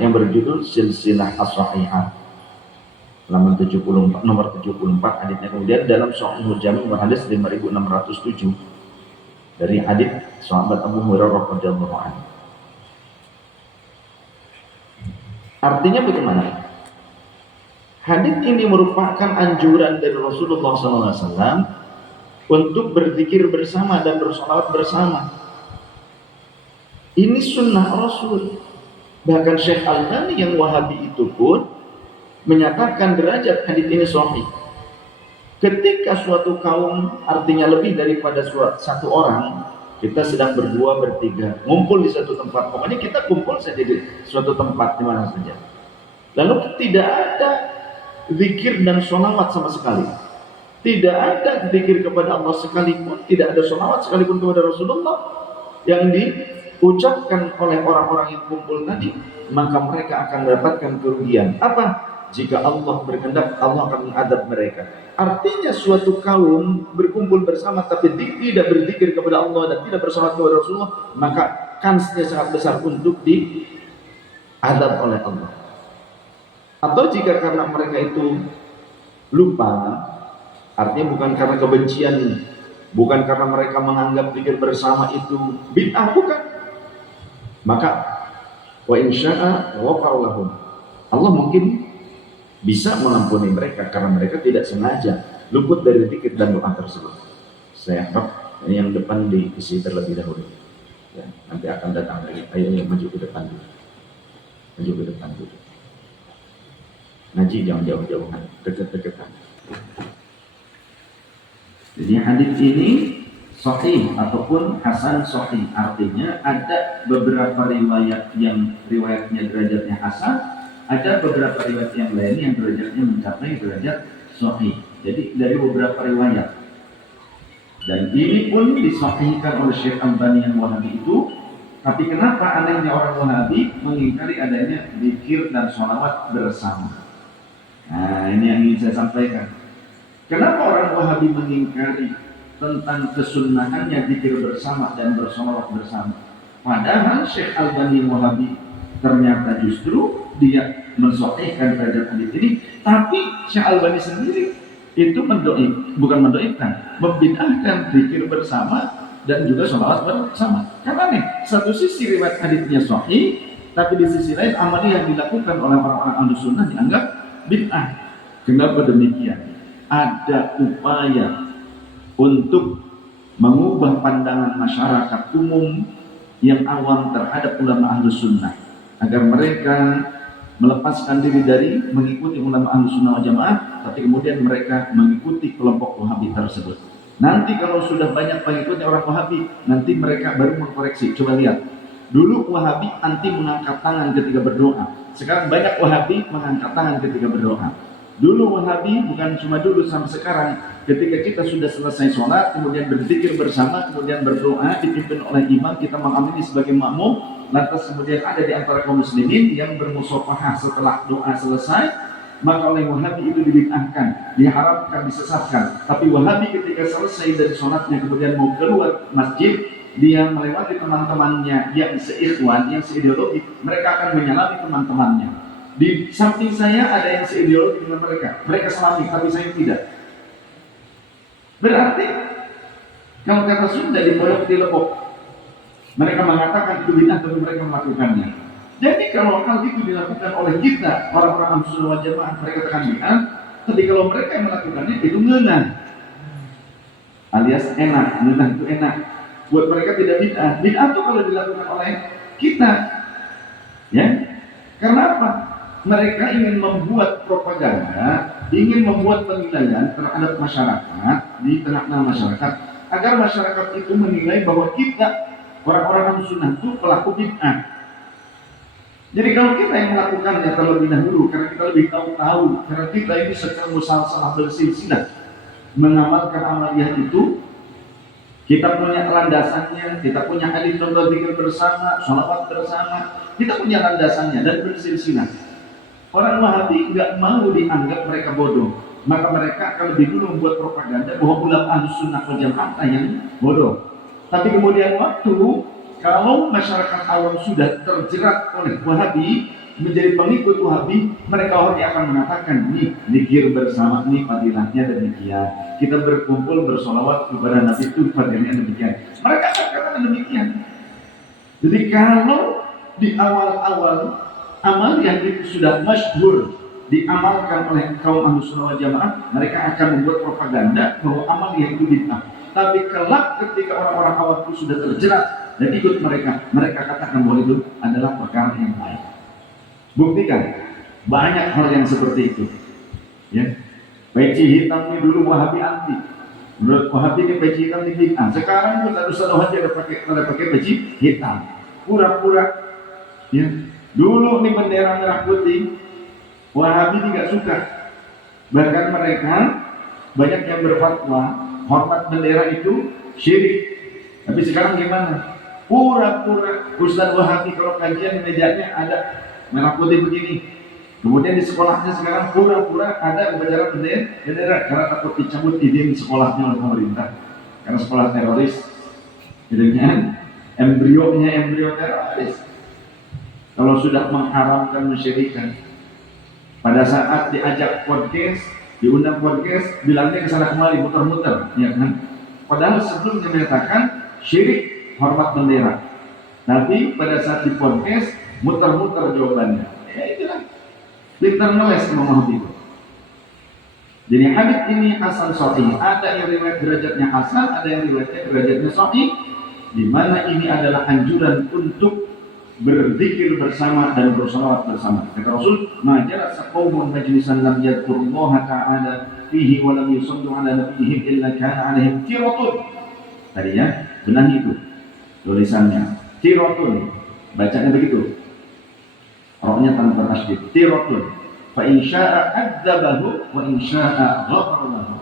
yang berjudul Silsilah As-Sahihah, halaman 74, nomor 74 hadisnya. Kemudian dalam Shahihul Jami' nomor hadis 5607 dari hadis sahabat Abu Hurairah radhiyallahu anhu. Artinya bagaimana? Hadis ini merupakan anjuran dari Rasulullah SAW untuk berzikir bersama dan bersolawat bersama. Ini sunnah Rasul. Bahkan Syekh Al-Albani yang Wahabi itu pun menyatakan derajat hadis ini sahih. Ketika suatu kaum, artinya lebih daripada satu orang, kita sedang berdua, bertiga, ngumpul di satu tempat. Pokoknya kita kumpul saja di suatu tempat di mana saja. Lalu tidak ada zikir dan sholawat sama sekali. Tidak ada zikir kepada Allah sekalipun, tidak ada sholawat sekalipun kepada Rasulullah yang diucapkan oleh orang-orang yang kumpul tadi, maka mereka akan mendapatkan kerugian. Apa? Jika Allah berkehendak, Allah akan mengadab mereka. Artinya suatu kaum berkumpul bersama tapi tidak berzikir kepada Allah dan tidak bersolawat kepada Rasulullah, maka kansnya sangat besar untuk diadab oleh Allah. Atau jika karena mereka itu lupa, artinya bukan karena kebencian, bukan karena mereka menganggap zikir bersama itu bid'ah, bukan, maka wa insya'a ghafara lahum, Allah mungkin bisa mengampuni mereka karena mereka tidak sengaja luput dari zikir dan doa tersebut. Saya harap yang depan diisi terlebih dahulu ya, nanti akan datang lagi. Ayo maju ke depan dulu, maju ke depan dulu. Ngaji jangan jauh-jauhan, dekat-dekatan. Jadi hadis ini sahih ataupun hasan sahih, artinya ada beberapa riwayat yang riwayatnya derajatnya hasan, ada beberapa riwayat yang lain yang derajatnya mencapai derajat sahih. Jadi dari beberapa riwayat. Dan ini pun disahihkan oleh Syekh Al-Albani yang Wahabi itu. Tapi kenapa anehnya orang Wahabi mengingkari adanya zikir dan sholawat bersama? Nah, ini yang ingin saya sampaikan. Kenapa orang Wahabi mengingkari tentang kesunnahannya zikir bersama dan bersolawat bersama? Padahal Syekh Al-Albani Wahabi ternyata justru dia mensahihkan derajat hadis ini, tapi Syekh Al-Albani sendiri itu membid'ahkan zikir bersama dan juga sholawat bersama. Karena nih, satu sisi riwayat hadisnya sahih, tapi di sisi lain amal yang dilakukan oleh orang-orang Ahlus Sunnah dianggap bid'ah. Kenapa demikian? Ada upaya untuk mengubah pandangan masyarakat umum yang awam terhadap ulama Ahlus Sunnah agar mereka melepaskan diri dari mengikuti ulama Ahlus Sunnah wal Jamaah, tapi kemudian mereka mengikuti kelompok Wahabi tersebut. Nanti kalau sudah banyak pengikutnya orang Wahabi, nanti mereka baru mengkoreksi. Coba lihat, dulu Wahabi anti mengangkat tangan ketika berdoa. Sekarang banyak Wahabi mengangkat tangan ketika berdoa. Dulu Wahabi, bukan cuma dulu, sampai sekarang, ketika kita sudah selesai sholat, kemudian berzikir bersama, kemudian berdoa, dipimpin oleh imam, kita mengamini sebagai makmum, lantas kemudian ada di antara kaum muslimin yang bermusafahah setelah doa selesai, maka oleh Wahabi itu dibid'ahkan, diharamkan, disesatkan. Tapi Wahabi ketika selesai dari sholatnya, kemudian mau keluar masjid, dia melewati teman-temannya yang seikhwan, yang seideologi, mereka akan menyalami teman-temannya. Di samping saya ada yang seideologi dengan mereka selami, tapi saya tidak. Berarti kalau kata Sunda di pondok di lepok, mereka mengatakan itu bid'ah, tapi mereka melakukannya. Jadi kalau hal itu dilakukan oleh kita, orang-orang Ahlus Sunnah wal Jamaah, mereka katakan bid'ah, tapi kalau mereka yang melakukannya itu ngeunah, alias enak, ngeunah itu enak. Buat mereka tidak bid'ah. Bid'ah itu kalau dilakukan oleh kita, ya. Karena apa? Mereka ingin membuat propaganda, ingin membuat penilaian terhadap masyarakat di tengah-tengah masyarakat, agar masyarakat itu menilai bahwa kita orang-orang Ahlus Sunnah itu pelaku bid'ah. Jadi kalau kita yang melakukannya terlebih dahulu, karena kita lebih tahu, karena kita ini secara musalsalah bersilsilah mengamalkan amaliyah itu, kita punya landasannya, kita punya hadis contoh zikir bersama, sholawat bersama, kita punya landasannya dan bersilsilah. Orang Wahabi nggak mau dianggap mereka bodoh, maka mereka akan lebih dulu membuat propaganda bahwa ulama Ahlus Sunnah wal Jamaah yang bodoh. Tapi kemudian waktu, kalau masyarakat awam sudah terjerat oleh Wahabi, menjadi pengikut Wahabi, mereka Wahabi akan mengatakan, nih zikir bersama nih fadilahnya demikian, kita berkumpul bersolawat kepada Nabi itu fadilahnya demikian. Mereka akan katakan demikian. Jadi kalau di awal-awal amal yang itu sudah masyhur diamalkan oleh kaum Ahlussunnah wal Jamaah, mereka akan membuat propaganda bahwa amal yang itu bid'ah. Tapi kelak ketika orang-orang awam itu sudah terjerat dan ikut mereka, mereka katakan bahwa itu adalah perkara yang baik. Buktikan, banyak hal yang seperti itu. Ya, peci hitam ini dulu Wahabi anti. Menurut Wahabi ini peci hitam ini bid'ah. Sekarang pun Ustaz Haji ada pakai peci hitam, pura-pura. Ya, dulu ini bendera merah putih, Wahabi tidak suka. Bahkan mereka banyak yang berfatwa hormat bendera itu syirik. Tapi sekarang gimana? Pura-pura Ustaz Wahabi kalau kajian mejanya ada merah putih begini. Kemudian di sekolahnya sekarang pura-pura ada upacara bendera karena takut dicabut izin sekolahnya oleh pemerintah. Karena sekolah teroris. Dengan embrio teroris. Kalau sudah mengharamkan mensyirikkan, pada saat diajak podcast, diundang podcast, bilangnya ke sana kemari muter-muter, ya kan? Padahal sebelumnya menyatakan syirik hormat bendera. Tapi pada saat di podcast muter-muter jawabannya. Ya itulah. Pintar ngeles sama itu. Jadi hadits ini hasan sahih. Ada yang riwayat derajatnya hasan, ada yang riwayatnya derajatnya sahih. Di mana ini adalah anjuran untuk berzikir bersama dan bersolawat bersama. Kata Rasul, "Majalasa qaumun majlisan lam yadhkurullaha ta'ala fihi wa lam yusallu 'ala nabiyyihim illa kana 'alaihim tiratun." Tadi ya, benar itu tulisannya. Tiratun. Bacanya begitu. Roknya tanpa tasydid. Tiratun. Fa in syaa'a adzabahu wa in syaa'a ghafara lahu.